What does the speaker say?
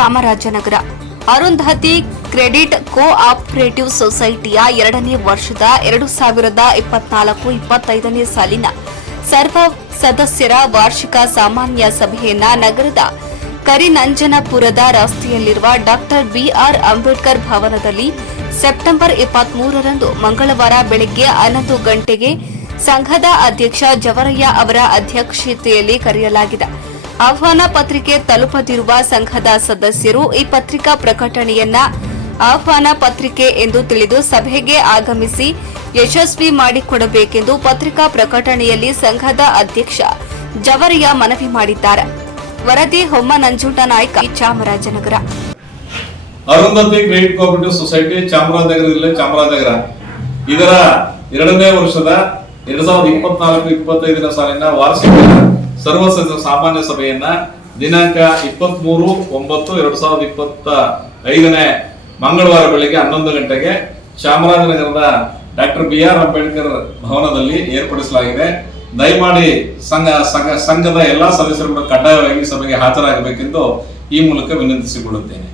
Chamarajanagar. Arundhati credit cooperative ಸೊಸೈಟಿಯ 2ನೇ ವರ್ಷದ 2024-25ನೇ ಸಾಲಿನ ಸರ್ವ ಸದಸ್ಯರ ವಾರ್ಷಿಕ ಸಾಮಾನ್ಯ ಸಭೆಯನ್ನ ನಗರದ ಕರಿನಂಜನಪುರದ ರಸ್ತೆಯಲ್ಲಿರುವ ಡಾಕ್ಟರ್ ಬಿಆರ್ ಅಂಬೇಡ್ಕರ್ ಭವನದಲ್ಲಿ ಸೆಪ್ಟೆಂಬರ್ 23ರಂದು ಮಂಗಳವಾರ ಬೆಳಗ್ಗೆ 11 ಗಂಟೆಗೆ ಸಂಘದ ಅಧ್ಯಕ್ಷ ಜವರಯ್ಯ ಅವರ ಅಧ್ಯಕ್ಷತೆಯಲ್ಲಿ ಕರೆಯಲಾಗಿದೆ. ಆಹ್ವಾನ ಪತ್ರಿಕೆ ತಲುಪದಿರುವ ಸಂಘದ ಸದಸ್ಯರು ಈ ಪತ್ರಿಕಾ ಪ್ರಕಟಣೆಯನ್ನ ಆಹ್ವಾನ ಪತ್ರಿಕೆ ಎಂದು ತಿಳಿದು ಸಭೆಗೆ ಆಗಮಿಸಿ ಯಶಸ್ವಿ ಮಾಡಿಕೊಡಬೇಕೆಂದು ಪತ್ರಿಕಾ ಪ್ರಕಟಣೆಯಲ್ಲಿ ಸಂಘದ ಅಧ್ಯಕ್ಷ ಜವರಯ್ಯ ಮನವಿ ಮಾಡಿದ್ದಾರೆ. ವರದಿ Homma Nanjundanayaka, Chamarajanagar. Arundhati credit cooperative society Chamarajanagar ಜಿಲ್ಲೆ ಚಾಮರಾಜನಗರ ಇದರ 2ನೇ ವರ್ಷದ 2024-25ನೇ ಸಾಲಿನ ವಾರ್ಷಿಕ ಸರ್ವ ಸಾಮಾನ್ಯ ಸಭೆಯನ್ನ ದಿನಾಂಕ 23/9/2025ನೇ ಮಂಗಳವಾರ ಬೆಳಗ್ಗೆ 11 ಗಂಟೆಗೆ ಚಾಮರಾಜನಗರದ ಡಾಕ್ಟರ್ ಬಿಆರ್ ಅಂಬೇಡ್ಕರ್ ಭವನದಲ್ಲಿ ಏರ್ಪಡಿಸಲಾಗಿದೆ. ದಯಮಾಡಿ ಸಂಘದ ಎಲ್ಲಾ ಸದಸ್ಯರು ಕಡ್ಡಾಯವಾಗಿ ಸಭೆಗೆ ಹಾಜರಾಗಬೇಕೆಂದು ಈ ಮೂಲಕ ವಿನಂತಿಸಿಕೊಳ್ಳುತ್ತೇನೆ.